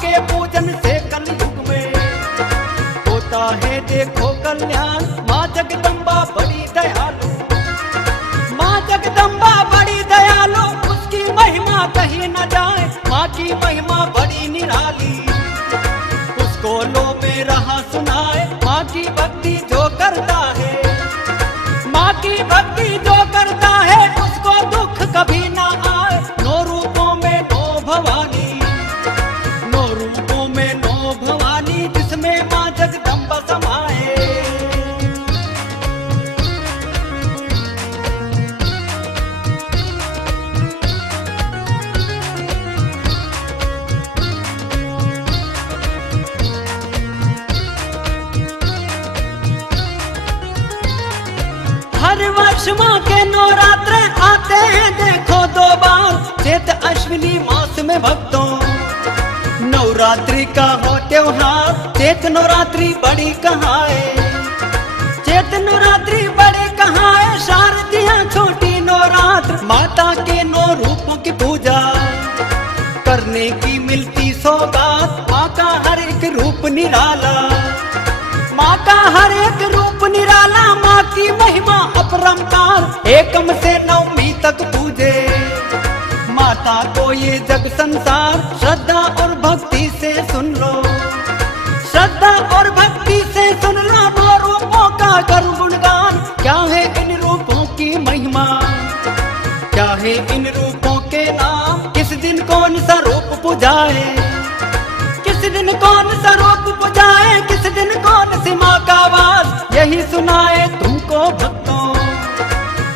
के पूजन से कलयुग में होता है देखो कल्याण। माँ जगदम्बा बड़ी दयालु, माँ जगदम्बा बड़ी दयालु, उसकी महिमा कहीं न जाए। माँ की महिमा बड़ी निराली, उसको लो में रहा सुनाए। माँ की भक्ति जो करता है, माँ की भक्ति जो करता है, उसको दुख कभी ना आए। नौ रूपों में नौ भवानी, नौ रूपों में नौ भवानी, जिसमें माँ जगदम्बा समाए। हर वर्ष माँ के नवरात्र आते हैं देखो दो बार, चैत अश्विनी मास में भक्तों नवरात्रि का हो त्योहार। चैत नवरात्रि बड़ी कहाँ है, चैत नवरात्रि बड़ी कहाँ है। शारदिया छोटी नवरात्र, माता के नौ रूपों की पूजा करने की मिलती सौगात। माँ का हर एक रूप निराला, माँ का हर एक रूप निराला। माँ की महिमा अपरंपार, एकम से नवमी तक पूजे माता को ये जग संसार। श्रद्धा और भक्ति से सुन लो, श्रद्धा और भक्ति से सुन लो, दो रूपों का कर गुणगान। क्या है इन रूपों की महिमा, क्या है इन रूपों के नाम। किस दिन कौन सा रूप पूजाए, किस दिन कौन सा रूप पूजाए, किस दिन कौन सी माँ का वास, यही सुनाए तुमको भक्तों।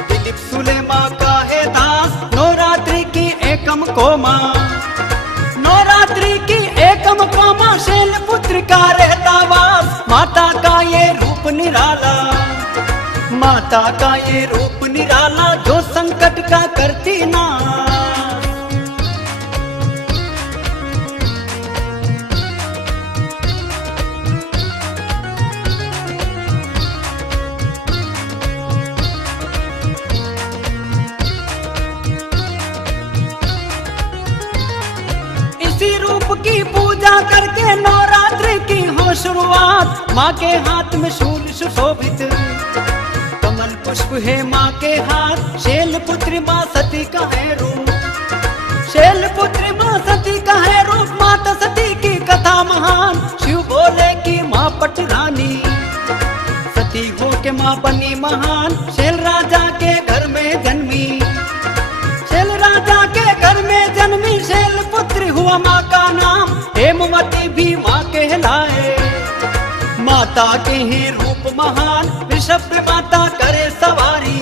दिलीप सुलेमा का है दास, नवरात्रि की एकम को माँ, नवरात्रि की एकम को माँ। शैलपुत्र का रहता वास, माता का ये रूप निराला, माता का ये रूप निराला, जो संकट का करती ना। इसी रूप की पूजा करके नवरात्रि की हो शुरुआत। माँ के हाथ में शूल सुशोभित कमल पुष्प है माँ के हाथ। शैलपुत्री माँ सती का है रूप, शैलपुत्री माँ सती का है रूप। माता सती की कथा महान, शिव बोले की माँ पटरानी, सती हो के माँ बनी महान। शैल राजा के घर में जन्मी, शैल राजा के घर में जन्मी। शैलपुत्री हुआ माँ का नाम, हेमवती भी माँ कहलाए। माता के ही रूप महान, वृषभ पे माता करे सवारी,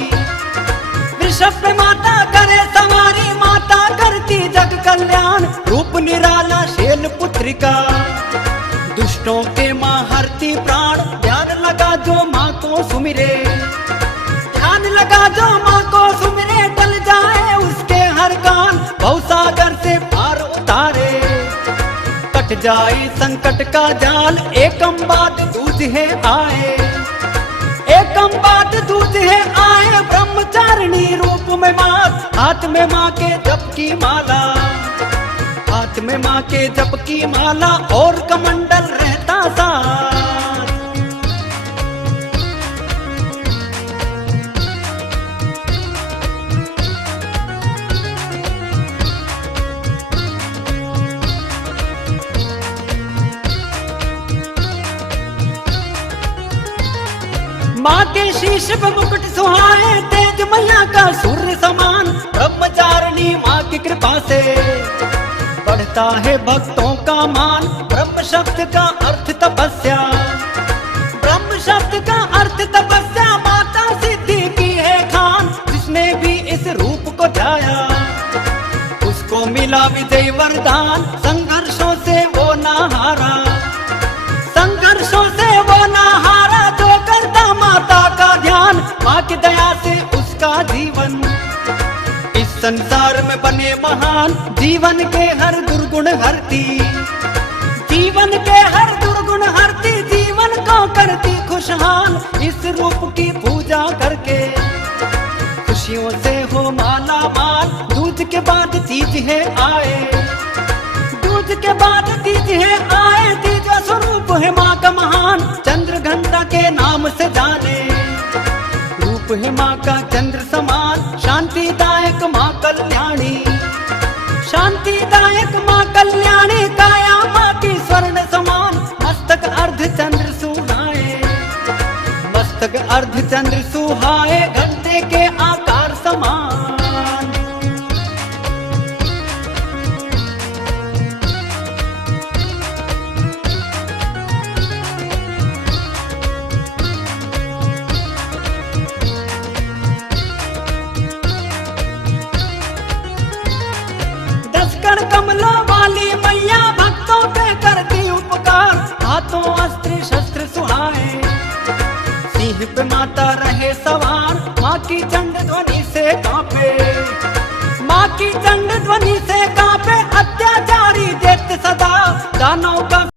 वृषभ पे माता करे सवारी। माता करती जग कल्याण, रूप निराला शैलपुत्री का, दुष्टों के माँ हरती प्राण। ध्यान लगा जो माँ को सुमिरे, ध्यान लगा जो माँ को सुमिरे, टल जाए उसके हर कान। भवसागर से पार उतारे, कट जाए संकट का जाल। एकम बाद दूजे आए, एकम बाद दूजे आए। ब्रह्मचारिणी रूप में माँ, हाथ में माँ के जप की माला, हाथ में माँ के जप की माला, और कमंडल रहता साथ। माँ के शीश पे मुकुट सुहाए, तेज मैया का सूर्य समान। ब्रह्मचारिणी माँ की कृपा से बढ़ता है भक्तों का मान। ब्रह्म शब्द का अर्थ तपस्या, ब्रह्म शब्द का अर्थ तपस्या। माता सिद्धि की है खान, जिसने भी इस रूप को ध्याया उसको मिला विजय वरदान। संघर्षों से वो ना हारा, संघर्षों से वो ना हारा, जो करता माता का ध्यान। माँ की दया से उसका जीवन इस संसार में बने महान। जीवन के हर दुर्गुण हरती, जीवन के हर दुर्गुण हरती, जीवन को करती खुशहाल। इस रूप की पूजा करके खुशियों से हो माला माल। दूध के बाद तीज है आए, दूध के बाद तीज है आए तीजा स्वरूप है माँ का महान, चंद्र घंटा के नाम से जाने। रूप है माँ का चंद्र समान, शांतिदायक माँ कल्याणी। शांतिदायक माँ कल्याणी, काया माँ की स्वर्ण समान। मस्तक अर्ध चंद्र सुहाए, मस्तक अर्ध चंद्र सुहाए, घंटे के आकार समान। कमलों वाली मैया भक्तों पे करती उपकार, हाथों अस्त्र शस्त्र सुहाए। सिंह पे माता रहे सवार, माँ की चंड ध्वनि से कांपे। माँ की चंड ध्वनि से कांपे, अत्याचारी दैत्य सदा दानव